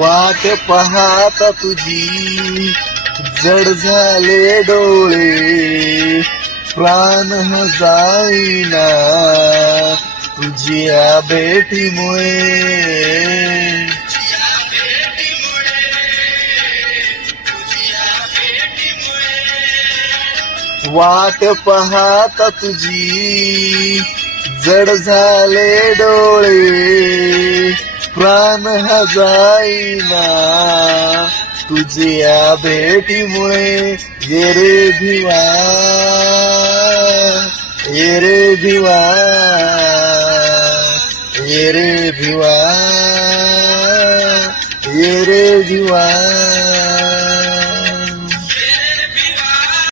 वाट पाहता तुझी जड झाले डोळे, प्राण जाईना तुझ्या भेटीमुळे. वाट पाहता तुझी जड झाले डोळे, प्राण जाईना तुझ्या भेटीमुळे. ये रे भिवा, ये रे भिवा, ये रे भिवा, ये रे भिवा.